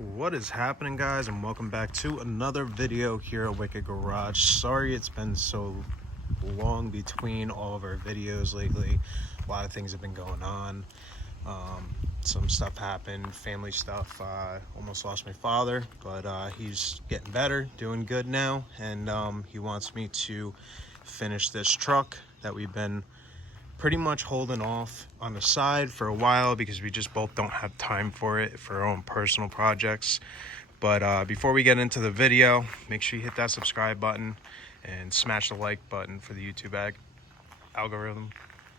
What is happening, guys, and welcome back to another video here at Wicked Garage. Sorry it's been so long between all of our videos lately. A lot of things have been going on. Some stuff happened, family stuff. Almost lost my father, but he's getting better, doing good now, and he wants me to finish this truck that we've been pretty much holding off on the side for a while because we just both don't have time for it for our own personal projects. But before we get into the video, make sure you hit that subscribe button and smash the like button for the YouTube algorithm.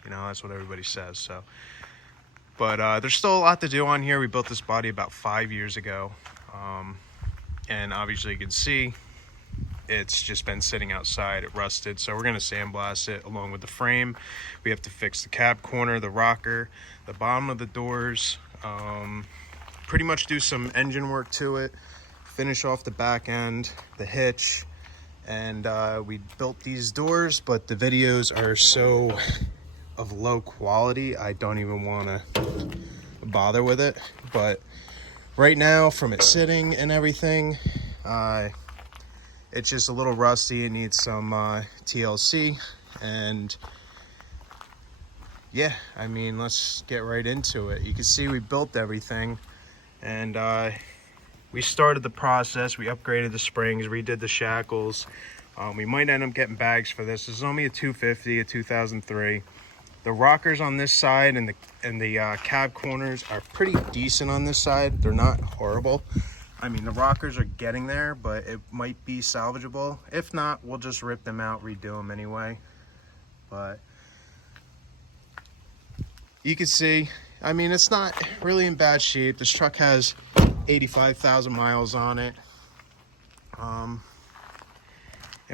You know, that's what everybody says. But there's still a lot to do on here. We built this body about 5 years ago, and obviously you can see it's just been sitting outside. It rusted, so we're going to sandblast it along with the frame. We have to fix the cab corner, the rocker, the bottom of the doors, pretty much do some engine work to it, finish off the back end, the hitch. And we built these doors, but the videos are so of low quality I don't even want to bother with it. But right now, from it sitting and everything, it's just a little rusty. It needs some TLC, and yeah, I mean, let's get right into it. You can see we built everything, and we started the process. We upgraded the springs, redid the shackles. We might end up getting bags for this. This is only a 250, a 2003. The rockers on this side and the cab corners are pretty decent on this side. They're not horrible. I mean, the rockers are getting there, but it might be salvageable. If not, we'll just rip them out, redo them anyway. But you can see, I mean, it's not really in bad shape. This truck has 85,000 miles on it. And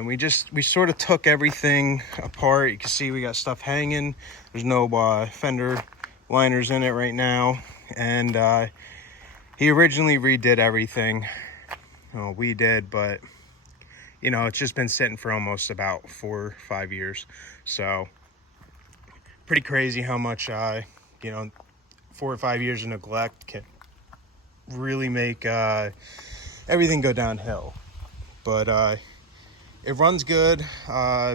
we sort of took everything apart. You can see we got stuff hanging. There's no fender liners in it right now. And he originally redid everything. Well, we did, but you know, it's just been sitting for almost about 4 or 5 years. So pretty crazy how much, you know, 4 or 5 years of neglect can really make everything go downhill. But it runs good,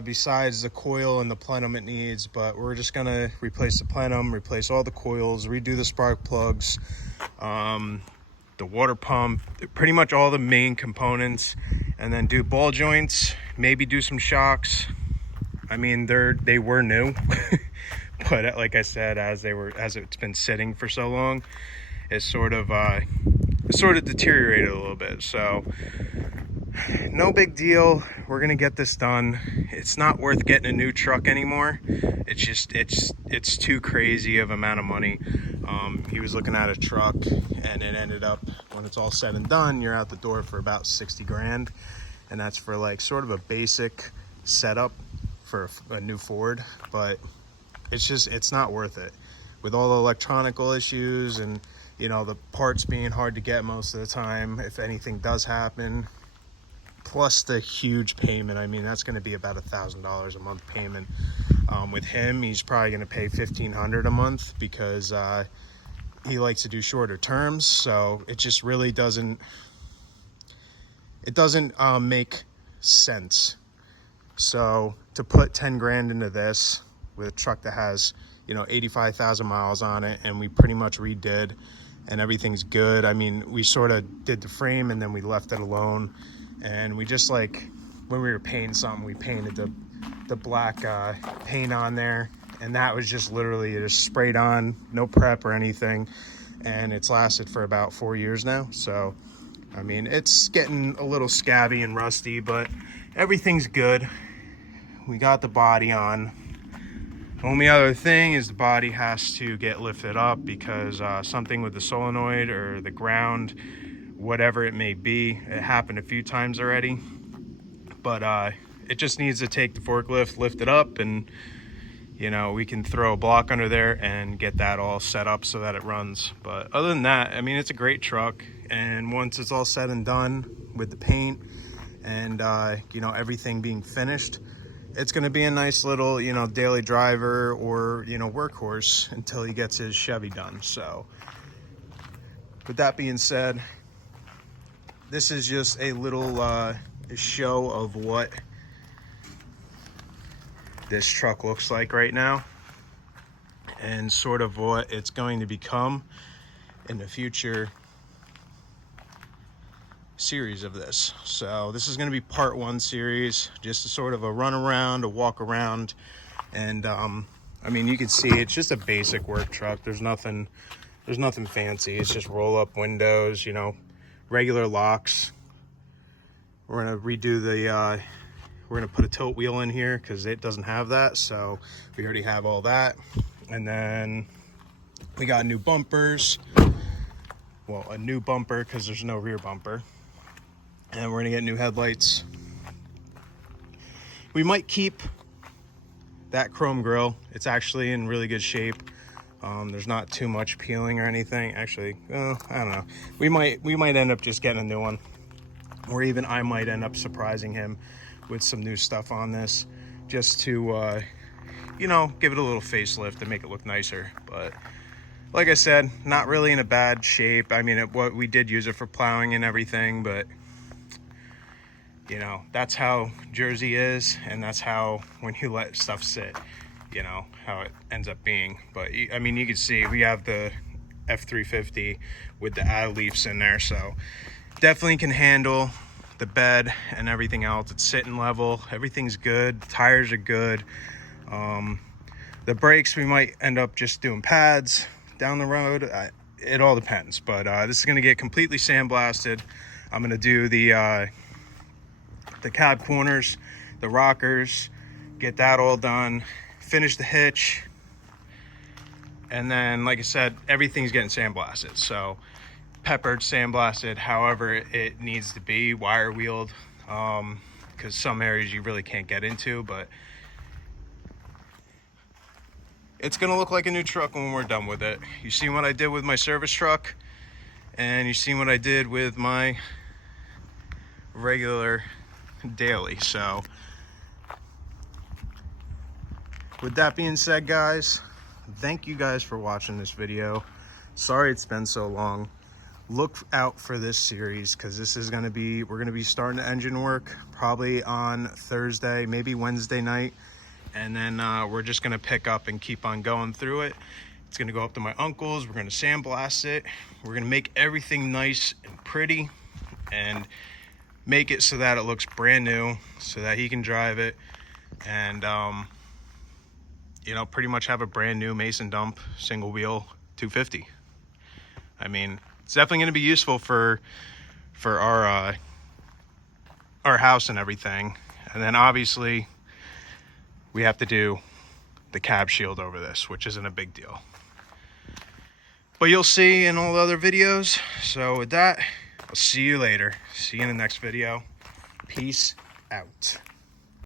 besides the coil and the plenum it needs. But we're just gonna replace the plenum, replace all the coils, redo the spark plugs, the water pump, pretty much all the main components, and then do ball joints, maybe do some shocks. I mean, they were new, but like I said, as it's been sitting for so long, it's sort of deteriorated a little bit. So no big deal. We're gonna get this done. It's not worth getting a new truck anymore. It's too crazy of amount of money. He was looking at a truck, and it ended up, when it's all said and done, you're out the door for about 60 grand, and that's for like sort of a basic setup for a new Ford. But it's not worth it with all the electronical issues, and you know, the parts being hard to get most of the time if anything does happen, plus the huge payment. I mean, that's going to be about $1,000 a month payment. With him, he's probably going to pay $1,500 a month because he likes to do shorter terms. So it just really doesn't make sense. So to put 10 grand into this with a truck that has, you know, 85,000 miles on it, and we pretty much redid and everything's good. I mean, we sort of did the frame and then we left it alone. And we just, like, when we were painting something, we painted the black paint on there, and that was just literally just sprayed on, no prep or anything, and it's lasted for about 4 years now. So I mean, it's getting a little scabby and rusty, but everything's good. We got the body on. Only other thing is the body has to get lifted up because something with the solenoid or the ground, whatever it may be, it happened a few times already. But it just needs to take the forklift, lift it up, and you know, we can throw a block under there and get that all set up so that it runs. But other than that, I mean, it's a great truck. And once it's all said and done with the paint and you know, everything being finished, it's going to be a nice little, you know, daily driver or, you know, workhorse until he gets his Chevy done. So with that being said, this is just a little show of what this truck looks like right now, and sort of what it's going to become in the future series of this. So this is going to be part 1 series, just a sort of a run around, a walk around. And I mean, you can see it's just a basic work truck. There's nothing fancy. It's just roll up windows, you know, regular locks. We're going to redo the we're going to put a tilt wheel in here because it doesn't have that, so we already have all that. And then we got new bumpers, well, a new bumper because there's no rear bumper. And we're gonna get new headlights. We might keep that chrome grille. It's actually in really good shape. There's not too much peeling or anything. Actually, I don't know. We might end up just getting a new one, or even I might end up surprising him with some new stuff on this, just to you know, give it a little facelift and make it look nicer. But like I said, not really in a bad shape. I mean, what we did use it for plowing and everything, but you know, that's how Jersey is, and that's how, when you let stuff sit, you know, how it ends up being. But I mean, you can see we have the F350 with the add leafs in there, so definitely can handle the bed and everything else. It's sitting level, everything's good, the tires are good. The brakes, we might end up just doing pads down the road. It all depends, but this is going to get completely sandblasted. I'm going to do the cab corners, the rockers, get that all done, finish the hitch, and then, like I said, everything's getting sandblasted. So peppered, sandblasted, however it needs to be, wire wheeled, because some areas you really can't get into, but it's gonna look like a new truck when we're done with it. You see what I did with my service truck, and you see what I did with my regular daily. So with that being said, guys, thank you guys for watching this video. Sorry it's been so long. Look out for this series, because this is going to be, we're going to be starting the engine work probably on Thursday, maybe Wednesday night, and then we're just going to pick up and keep on going through it. It's going to go up to my uncle's. We're going to sandblast it. We're going to make everything nice and pretty and make it so that it looks brand new, so that he can drive it and you know, pretty much have a brand new Mason dump single wheel 250. I mean, it's definitely going to be useful for our house and everything. And then obviously we have to do the cab shield over this, which isn't a big deal, but you'll see in all the other videos. So with that, I'll see you later. See you in the next video. Peace out.